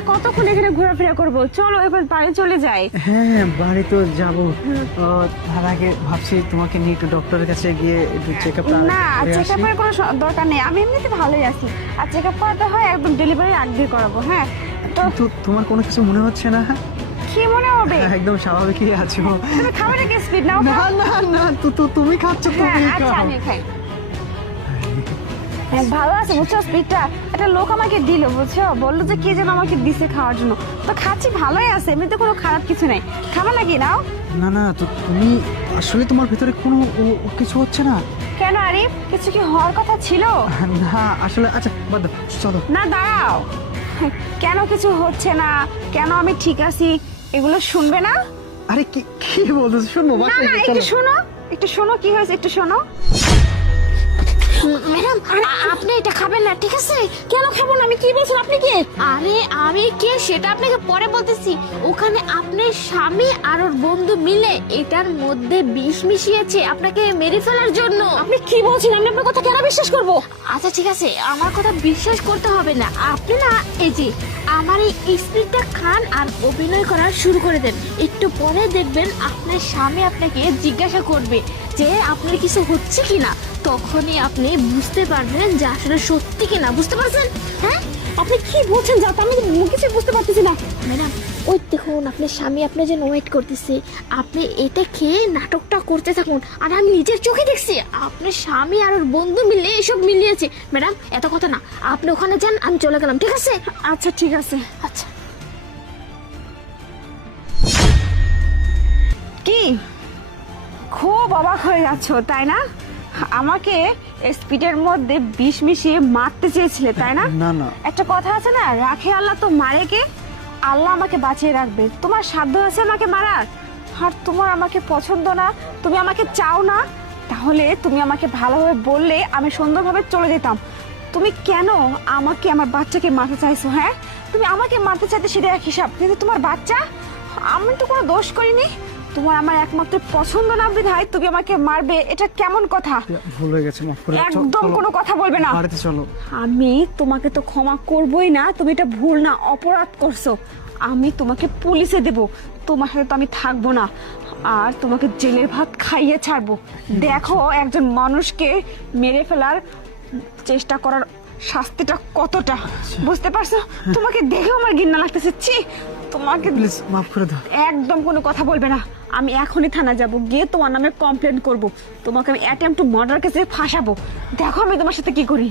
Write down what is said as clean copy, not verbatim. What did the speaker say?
আর কতক্ষণ এখানে ঘোরাফেরা করব? চলো এবার বাড়ি চলে যাই। হ্যাঁ বাড়ি তো যাবো, তার আগে ভাবছি তোমাকে নিয়ে একটু ডক্টরের কাছে গিয়ে একটু চেক আপ। না, চেক আপের কোনো দরকার নেই, আমি এমনিতে ভালোই আছি। আর চেক আপ করাতে হয় একদম ডেলিভারি আগে করাবো। হ্যাঁ তো তোমার কোনো কিছু মনে হচ্ছে না? কি মনে হবে? একদম স্বাভাবিকই আছো। তুমি খাবে নাকি স্পিড নাও? না না না, তুমি খাচ্ছ, হ্যাঁ তুমি আচ্ছা খাও। আমি খাই। হ্যাঁ ভালো আছে বুঝছো, স্পিডটা একটা লোক আমাকে দিল বুঝছো, বললো যে কে যেন আমাকে দিছে খাওয়ার জন্য, তো খাচ্ছি, ভালোই আছে, এমনিতে কোনো খারাপ কিছু নেই। খাবে নাকি নাও? না না, তো তুমি আসলে তোমার ভিতরে কোনো কিছু হচ্ছে না? কেন আরিফ, কিছু কি হওয়ার কথা ছিল? না আসলে, আচ্ছা বাদ দাও, চলো। না দাঁড়াও, কেন কিছু হচ্ছে না, কেন আমি ঠিক আছি, এগুলো শুনবে না? আরে কি কি বলছো, শোনো না না, একটু শোনো, একটু শোনো কি হয়েছে, একটু শোনো। ম্যাডাম আপনি এটা খাবেন না, ঠিক আছে? কেন খাবো না? আমি কি বলছেন, আপনি কে? আরে আমি কে সেটা আপনাকে পরে বলতেছি। ওখানে আপনার স্বামী আর ওর বন্ধু মিলে এটার মধ্যে বিষ মিশিয়েছে আপনাকে মেরে ফেলার জন্য। আপনি কি বলছেন? আমি আপনার কথা কেন বিশ্বাস করবো? আচ্ছা ঠিক আছে, আমার কথা বিশ্বাস করতে হবে না, আপনি না এই যে আমার এই স্পিডটা খান আর অভিনয় করা শুরু করে দেন। একটু পরে দেখবেন আপনার স্বামী আপনাকে জিজ্ঞাসা করবে যে আপনার কিছু হচ্ছে কিনা, তখনই আপনি বুঝতে পারবেন যে আসলে সত্যি কিনা। বুঝতে পারছেন? হ্যাঁ আপনি কি বলছেন যা, আমি কিছু বুঝতে পারতেছি না। ম্যাডাম, ওই দেখুন আপনার স্বামী আপনার জন্য ওয়েট করতেছে, আপনি এটা খেয়ে নাটকটা করতে থাকুন। আর আমি নিজের চোখে দেখছি আপনার স্বামী আর ওর বন্ধু মিলে এসব মিলিয়েছে। ম্যাডাম এত কথা না, আপনি ওখানে যান, আমি চলে গেলাম, ঠিক আছে? আচ্ছা ঠিক আছে। আচ্ছা কি খুব অবাক হয়ে যাচ্ছ তাই না? আমাকে স্পিডের মধ্যে বিষ মিশিয়ে মারতে চেয়েছিলে তাই না? না না, একটা কথা আছে না, রাখে আল্লাহ তো মারে কে? আল্লাহ আমাকে বাঁচিয়ে রাখবে, তোমার সাধ্য আছে আমাকে মারার? আর তোমার আমাকে পছন্দ না, তুমি আমাকে চাও না, তাহলে তুমি আমাকে ভালোভাবে বললে আমি সুন্দরভাবে চলে যেতাম। তুমি কেন আমাকে, আমার বাচ্চাকে মারতে চাইছো? হ্যাঁ তুমি আমাকে মারতে চাইতে সেটা এক হিসাব, কিন্তু তোমার বাচ্চা, আমি তো কোনো দোষ করিনি, তোমার আমার একমাত্র পছন্দ না বিধায় তুমি আমাকে মারবে, এটা কেমন কথা? ভুল হয়ে গেছে, মাফ করে দাও। একদম কোনো কথা বলবে না। বাড়িতে চলো। আমি তোমাকে তো ক্ষমা করবই না, তুমি এটা ভুল না, অপরাধ করছো। আমি তোমাকে পুলিশে দেব, তোমার সাথে তো আমি থাকবো না, আর তোমাকে জেলের ভাত খাইয়ে ছাড়বো। দেখো একজন মানুষকে মেরে ফেলার চেষ্টা করার শাস্তিটা কতটা, বুঝতে পারছো? তোমাকে দেখেও আমার ঘৃণা লাগতেছে। ছি, তোমাকে প্লিজ মাফ করে দাও। একদম কোনো কথা বলবে না। আমি এখনই থানা যাব, গিয়ে তোমার নামে কমপ্লেন করব, তোমাকে আমি অ্যাটেম্পট টু মার্ডার কেসে ফাঁসাবো। দেখো আমি তোমার সাথে কি করি।